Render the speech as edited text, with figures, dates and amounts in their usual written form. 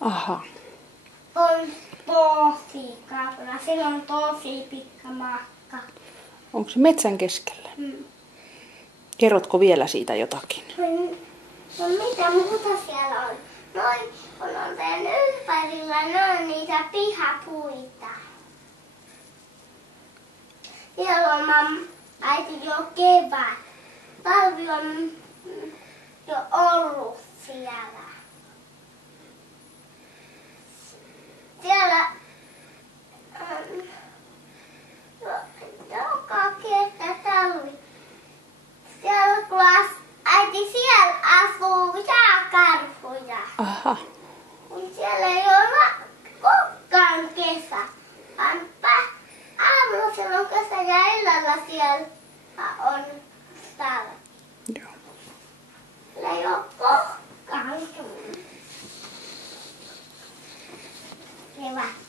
Aha. On tosi kaukana. Siellä on tosi pitkä matka. Onko se metsän keskellä? Kerrotko vielä siitä jotakin? No mitä muuta siellä on? Noin on teidän ympärillä, noin niitä pihapuita. Siellä on äiti jo kevät. Talvi on jo ollut siellä. Siellä joka kerta talvi. Siellä kun äiti siellä asuu jääkarhuja. Aha. Siellä ei ole koskaan kesä. Aamulla siellä on kesä ja illalla siellä on talvi. Joo. Siellä ei ole koskaan kevät.